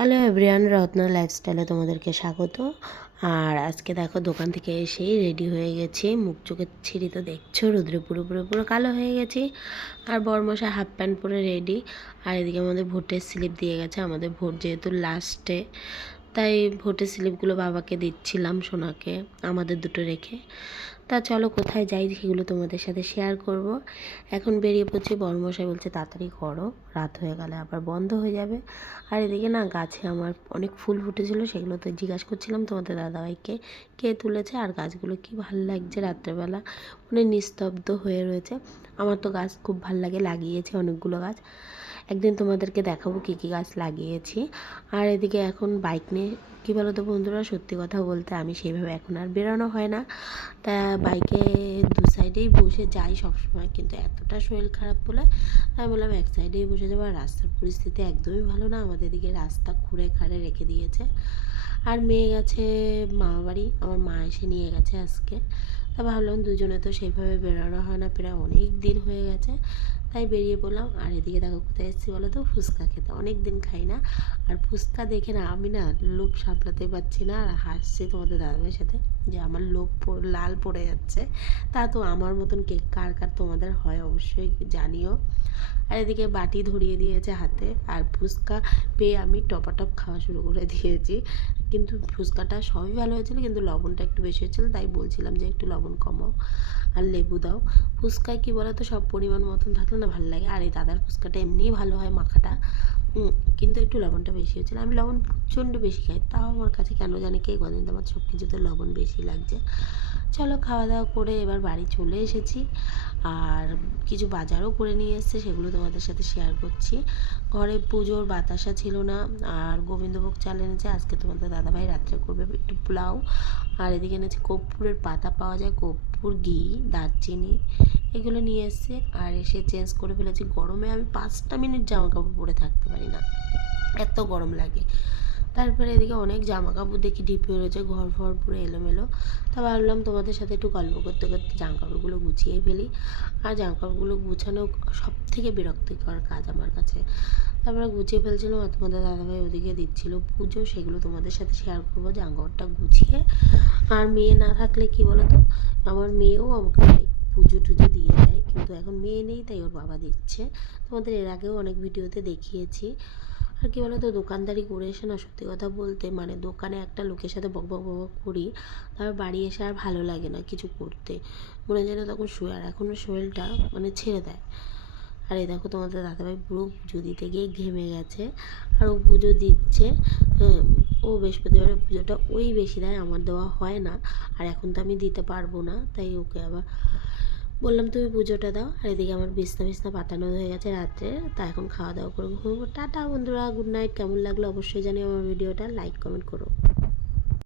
Hello everyone, Ratna লাইফস্টাইলে তোমাদেরকে স্বাগত। আর আজকে দেখো দোকান থেকে এসেই রেডি হয়ে গেছি। মুখ চোখের ছিঁড়ি তো দেখছো, রোদ্রে পুরো পুরো পুরো কালো হয়ে গেছি। আর বরমশাই হাফ প্যান্ট পরে রেডি। আর এদিকে আমাদের ভোটের স্লিপ দিয়ে গেছে। আমাদের ভোট যেহেতু লাস্টে, তাই ভোটের স্লিপগুলো বাবাকে দিচ্ছিলাম, সোনাকে, আমাদের দুটো রেখে। তা চলো কোথায় যাই সেগুলো তোমাদের সাথে শেয়ার করব। এখন বেরিয়ে পড়ছি। বড়মশাই বলছে তাড়াতাড়ি করো, রাত হয়ে গেলে আবার বন্ধ হয়ে যাবে। আর এদিকে না গাছে আমার অনেক ফুল ফুটেছিল, সেগুলো তো জিজ্ঞাসা করছিলাম তোমাদের দাদাভাইকে কে তুলেছে। আর গাছগুলো কি ভালো লাগছে রাত্রেবেলা, মানে নিস্তব্ধ হয়ে রয়েছে। আমার তো গাছ খুব ভালো লাগে, লাগিয়েছি অনেকগুলো গাছ। একদিন তোমাদেরকে দেখাবো কী কী গাছ লাগিয়েছি। আর এদিকে এখন বাইক নিয়ে, কী বলো তো বন্ধুরা, সত্যি কথা বলতে আমি সেইভাবে এখন আর বেরোনো হয় না। তা বাইকে দু সাইডেই বসে যাই সবসময়, কিন্তু এতটা শরীর খারাপ বলে আমি বললাম এক সাইডেই বসে যাবো। আর রাস্তার পরিস্থিতি একদমই ভালো না, আমাদের এদিকে রাস্তা খুঁড়ে খাড়ে রেখে দিয়েছে। আর মেয়ে গেছে মামা বাড়ি, আমার মা এসে নিয়ে গেছে আজকে। তা ভাবলাম দুজনে তো সেইভাবে বেরোনো হয় না, প্রায় অনেক দিন হয়ে গেছে, তাই বেরিয়ে পড়লাম। আর এদিকে দেখো কোথায় এসেছি বলো তো, ফুচকা খেতে। অনেক দিন খাই না, আর ফুচকা দেখে না আমি না লোভ সামলাতে পারছি না। আর হাসছি তোমাদের দাদাভাইয়ের সাথে যে আমার লোভ লাল পড়ে যাচ্ছে। তা তো আমার মতন কেক কার কার তোমাদের হয় অবশ্যই জানিও। আর এদিকে বাটি ধরিয়ে দিয়েছে হাতে, আর ফুচকা পেয়ে আমি টপাটপ খাওয়া শুরু করে দিয়েছি। কিন্তু ফুচকাটা সবই ভালো হয়েছিল, কিন্তু লবণটা একটু বেশি হয়েছিল, তাই বলছিলাম যে একটু লবণ কমাও আর লেবু দাও। ফুচকায় কী বলো তো, সব পরিমাণ মতন থাকলে না ভালো লাগে। আর এই দাদার ফুচকাটা এমনিই ভালো হয় মাখাটা, কিন্তু একটু লবণটা বেশি হয়েছিল। আমি লবণ প্রচণ্ড বেশি খাই, তাও আমার কাছে কেন জানি কে কদিন আমার সব কিছুতে লবণ বেশি লাগছে। চলো খাওয়া দাওয়া করে এবার বাড়ি চলে এসেছি। আর কিছু বাজারও করে নিয়ে এসেছে, সেগুলো তোমাদের সাথে শেয়ার করছি। ঘরে পুজোর বাতাসা ছিল না, আর গোবিন্দভোগ চাল এনেছে। আজকে তোমাদের দাদাভাই রাত্রে করবে একটু পোলাও। আর এদিকে এনেছে কর্পূরের পাতা, পাওয়া যায় কর্পূর, ঘি, দারচিনি, এগুলো নিয়ে এসছে। আর এসে চেঞ্জ করে ফেলেছি। গরমে আমি 5টা মিনিট জামা কাপড় পরে থাকতে পারি না, এত গরম লাগে। তারপরে এদিকে অনেক জামা কাপড় দেখি ঢিপে রয়েছে, ঘর ফর পুরো এলোমেলো। তা ভাবলাম তোমাদের সাথে একটু গল্প করতে করতে জামা কাপড়গুলো গুছিয়ে ফেলি। আর জামা কাপড়গুলো গুছানো সব থেকে বিরক্তিকর কাজ আমার কাছে। তারপরে গুছিয়ে ফেলছিলাম, আর তোমাদের দাদাভাই ওদিকে দিচ্ছিলো পুজো, সেগুলো তোমাদের সাথে শেয়ার করবো। জামা কাপড়টা গুছিয়ে, আর মেয়ে না থাকলে কি বলো তো, আমার মেয়েও আমাকে পুজো টুজো দিয়ে দেয়, কিন্তু এখন মেয়ে নেই তাই ওর বাবা দিচ্ছে। তোমাদের এর আগেও অনেক ভিডিওতে দেখিয়েছি। আর কী বলো তো, দোকানদারি করে এসে না সত্যি কথা বলতে, মানে দোকানে একটা লোকের সাথে বক বক বক করি, তারপর বাড়ি এসে আর ভালো লাগে না কিছু করতে, মনে যেন তখন শুয়ে। আর এখনও শরীরটা মানে ছেড়ে দেয়। আর এই দেখো তোমাদের দাদাভাই পুরো পুজো দিতে গিয়ে ঘেমে গেছে, আর ও পুজো দিচ্ছে। হ্যাঁ, ও বৃহস্পতিবারের পুজোটা ওই বেশি দেয়, আমার দেওয়া হয় না। আর এখন তো আমি দিতে পারবো না, তাই ওকে আবার বললাম তুমি পুজোটা দাও। আর এদিকে আমার বিছনা বিছনা পাতানো হয়ে গেছে রাত্রে, তা এখন খাওয়া দাওয়া করবো। টাটা বন্ধুরা, গুড নাইট। কেমন লাগলো অবশ্যই জানিও আমার ভিডিওটা, লাইক কমেন্ট করো।